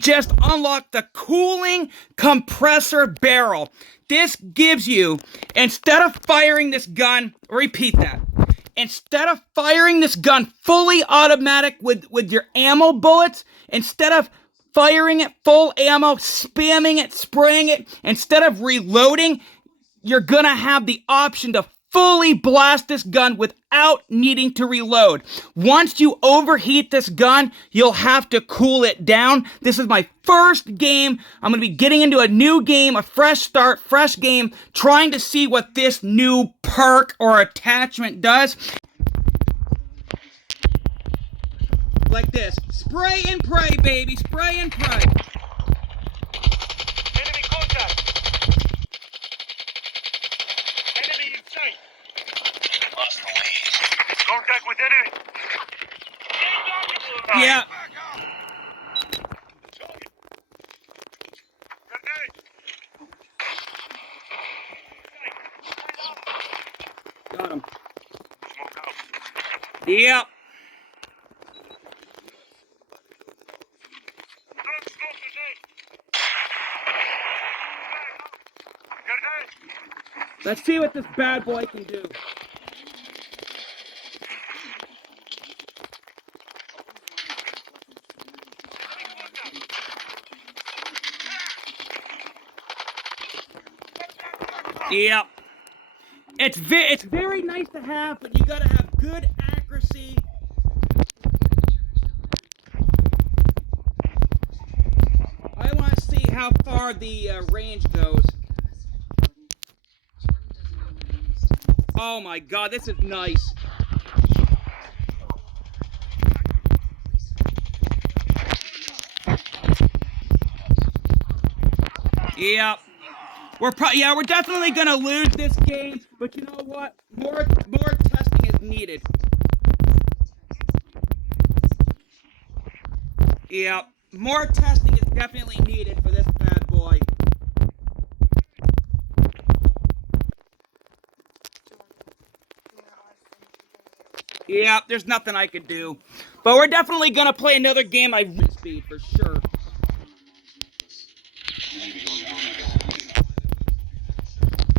just unlocked the cooling compressor barrel. This gives you, instead of firing this gun, repeat that. Instead of firing this gun fully automatic with your ammo bullets, instead of firing it full ammo, spamming it, spraying it, instead of reloading, you're gonna have the option to fully blast this gun without needing to reload. Once you overheat this gun, you'll have to cool it down. This is my first game. I'm going to be getting into a new game, a fresh start, fresh game, trying to see what this new perk or attachment does. Like this. Spray and pray, baby. Spray and pray. Enemy contact. Enemy in sight. Lost the lead. Contact with enemy. Yeah. Got him. Yep. Let's see what this bad boy can do. Yep. It's very nice to have, but you gotta have good accuracy. I want to see how far the range goes. Oh my god, this is nice. Yep. We're definitely gonna lose this game, but you know what? More testing is needed. Yep. More testing is definitely needed for this bad boy. Yeah, there's nothing I could do. But we're definitely gonna play another game I speed for sure.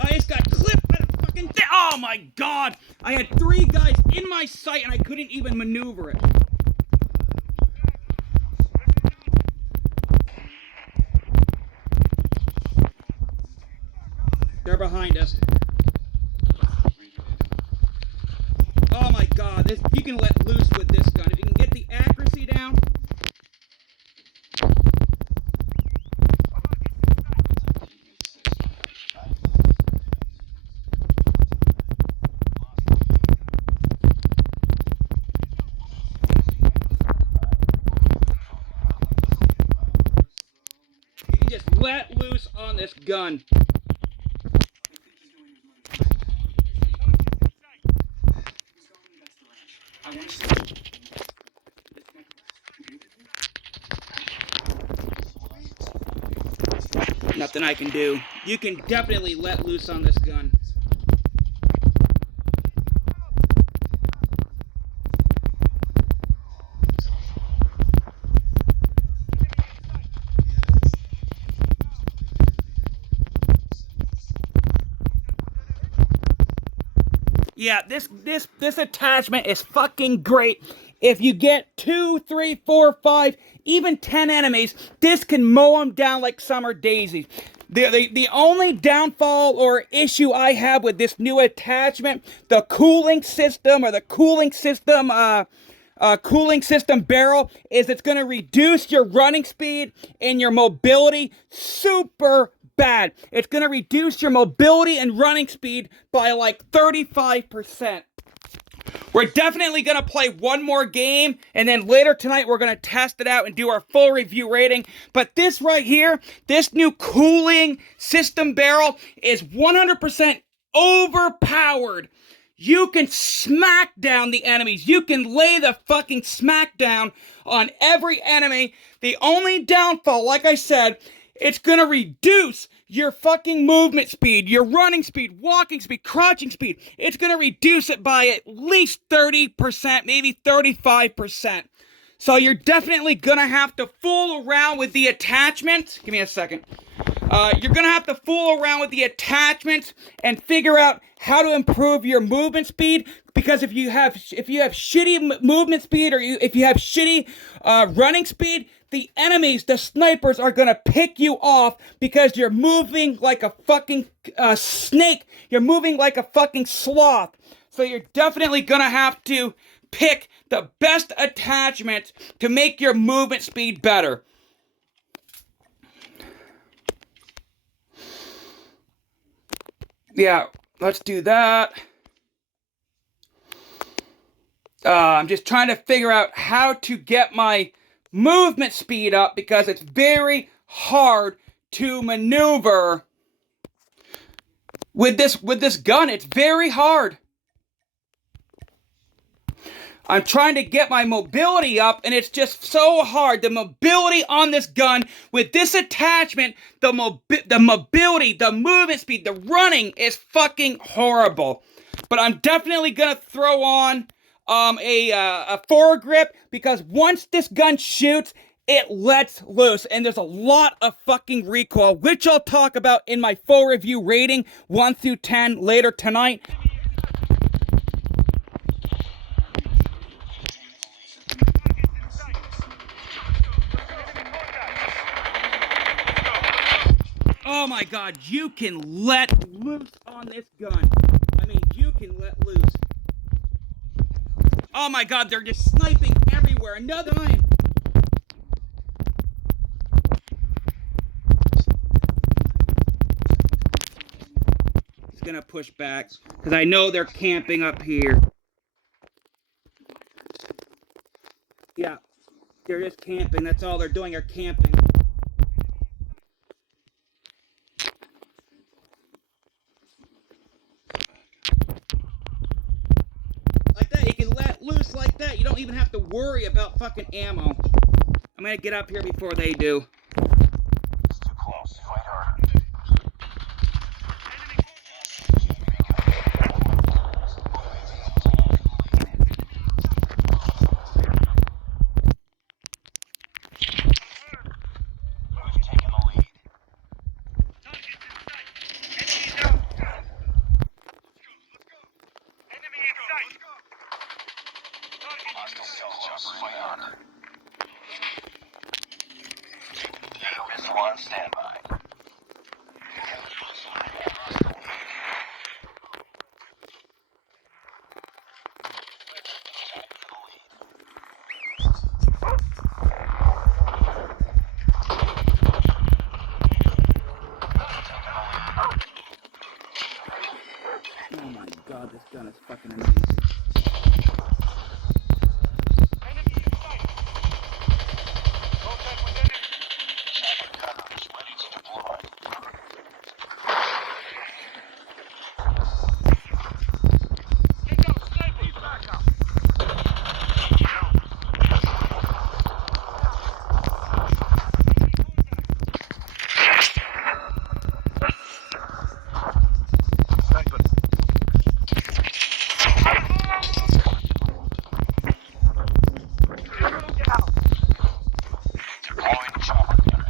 I just got clipped by the fucking thing. Oh my god! I had 3 guys in my sight and I couldn't even maneuver it. They're behind us. Oh my god, you can let loose with this gun. If you can get the accuracy down. You can just let loose on this gun. Nothing I can do. You can definitely let loose on this gun. Yeah, this attachment is fucking great. If you get 2, 3, 4, 5, even 10 enemies, this can mow them down like summer daisies. The only downfall or issue I have with this new attachment, the cooling system or the cooling system barrel, is it's going to reduce your running speed and your mobility super bad. It's going to reduce your mobility and running speed by like 35%. We're definitely going to play one more game, and then later tonight we're going to test it out and do our full review rating. But this right here, this new cooling system barrel is 100% overpowered. You can smack down the enemies. You can lay the fucking smack down on every enemy. The only downfall, like I said, it's going to reduce your fucking movement speed, your running speed, walking speed, crouching speed. It's going to reduce it by at least 30%, maybe 35%. So you're definitely gonna have to fool around with the attachments. Give me a second. You're gonna have to fool around with the attachments and figure out how to improve your movement speed. Because if you have shitty movement speed, or if you have shitty running speed, the enemies, the snipers, are gonna pick you off because you're moving like a fucking snake. You're moving like a fucking sloth. So you're definitely gonna have to pick the best attachment to make your movement speed better. Yeah, let's do that. I'm just trying to figure out how to get my movement speed up because it's very hard to maneuver with this gun. It's very hard. I'm trying to get my mobility up, and it's just so hard. The mobility on this gun with this attachment, the mobility, the movement speed, the running is fucking horrible. But I'm definitely gonna throw on a foregrip, because once this gun shoots, it lets loose, and there's a lot of fucking recoil, which I'll talk about in my full review rating 1 through 10 later tonight. Oh my god, you can let loose on this gun. I mean, you can let loose. Oh my god, they're just sniping everywhere. Another time. It's gonna push back, because I know they're camping up here. Yeah, they're just camping. That's all they're doing, are camping. Like that, you can let loose like that. You don't even have to worry about fucking ammo. I'm gonna get up here before they do. It's too close. Fight harder. We've taken the lead. Target's in sight. Enemy down. Let's go. Enemy in sight. Hostile self-jumper fight harder. Missile on standby. Oh my god, this gun is fucking amazing. Enemy in sight. Contact with enemy. Cutters ready to deploy. Take out snipers. Back up. Sniper. Deploying chopper gunner.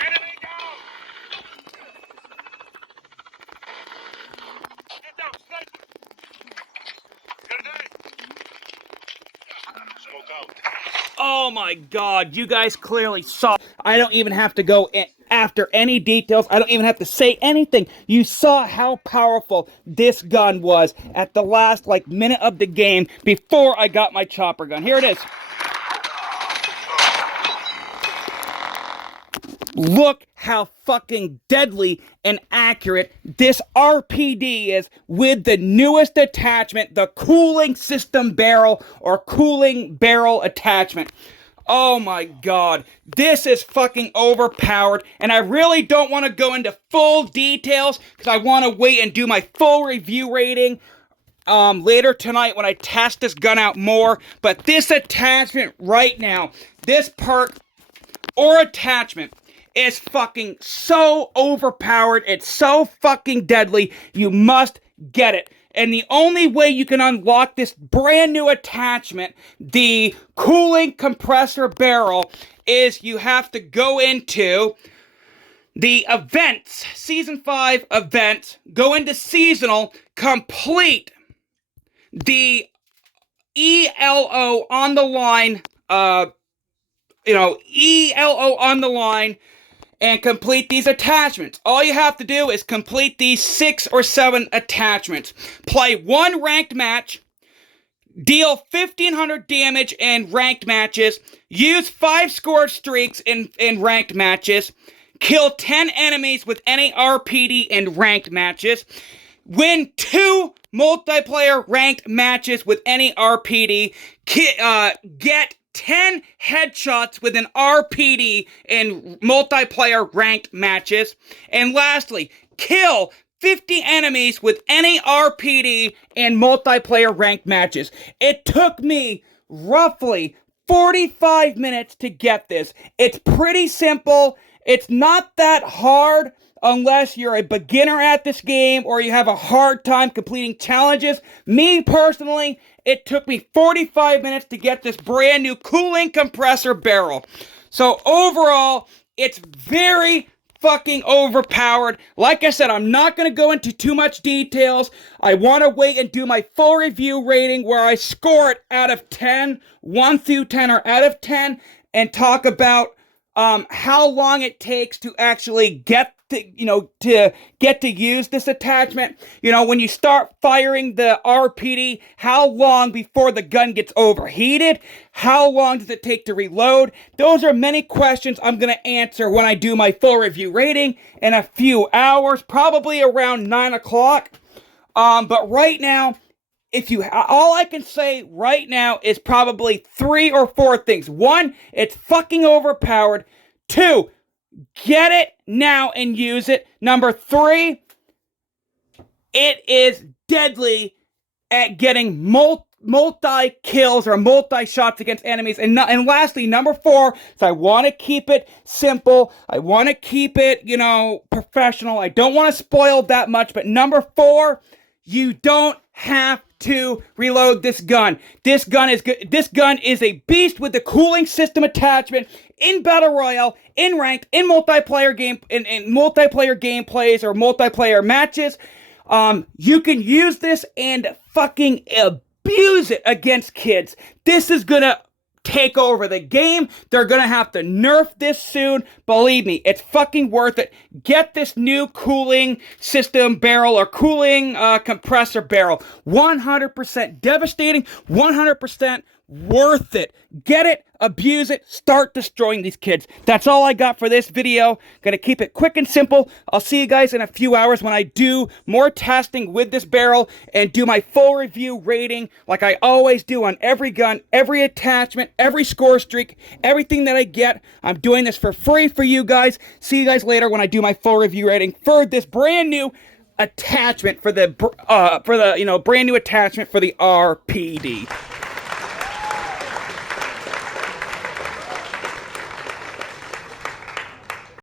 Enemy down! Get down, sniper! Grenade! Smoke out. Oh my god, you guys clearly saw. I don't even have to go after any details. I don't even have to say anything. You saw how powerful this gun was at the last minute of the game before I got my chopper gun. Here it is. Look how fucking deadly and accurate this RPD is with the newest attachment, the cooling system barrel or cooling barrel attachment. Oh my god, this is fucking overpowered, and I really don't want to go into full details because I want to wait and do my full review rating later tonight when I test this gun out more. But this attachment right now, this part or attachment is fucking so overpowered. It's so fucking deadly. You must get it. And the only way you can unlock this brand new attachment, the cooling compressor barrel, is you have to go into the events, Season 5 events, go into seasonal, complete the ELO on the line, ELO on the line, and complete these attachments. All you have to do is complete these 6 or 7 attachments. Play 1 ranked match, deal 1,500 damage in ranked matches, use 5 score streaks in ranked matches, kill 10 enemies with any RPD in ranked matches, win 2 multiplayer ranked matches with any RPD, get 10 headshots with an RPD in multiplayer ranked matches, and lastly, kill 50 enemies with any RPD in multiplayer ranked matches. It took me roughly 45 minutes to get this. It's pretty simple. It's not that hard unless you're a beginner at this game or you have a hard time completing challenges. Me personally, it took me 45 minutes to get this brand new cooling compressor barrel. So overall, it's very fucking overpowered. Like I said, I'm not going to go into too much details. I want to wait and do my full review rating where I score it out of 10, 1 through 10 or out of 10, and talk about how long it takes to actually get to use this attachment. When you start firing the RPD, how long before the gun gets overheated? How long does it take to reload? Those are many questions I'm going to answer when I do my full review rating in a few hours, probably around 9 o'clock. But right now, all I can say right now is probably 3 or 4 things. 1, it's fucking overpowered. 2, get it now and use it. Number 3, it is deadly at getting multi-kills or multi-shots against enemies. And lastly, number 4, so I want to keep it simple. I want to keep it, professional. I don't want to spoil that much. But number 4, you don't have to reload this gun. This gun is good. This gun is a beast with the cooling system attachment in Battle Royale, in ranked, in multiplayer multiplayer gameplays or multiplayer matches. You can use this and fucking abuse it against kids. This is gonna take over the game. They're gonna have to nerf this soon. Believe me, it's fucking worth it. Get this new cooling system barrel or cooling compressor barrel. 100% devastating, 100% worth it. Get it, abuse it, start destroying these kids. That's all I got for this video. Gonna keep it quick and simple. I'll see you guys in a few hours when I do more testing with this barrel and do my full review rating like I always do on every gun, every attachment, every score streak, everything that I get. I'm doing this for free for you guys. See you guys later when I do my full review rating for this brand new attachment for the brand new attachment for the RPD.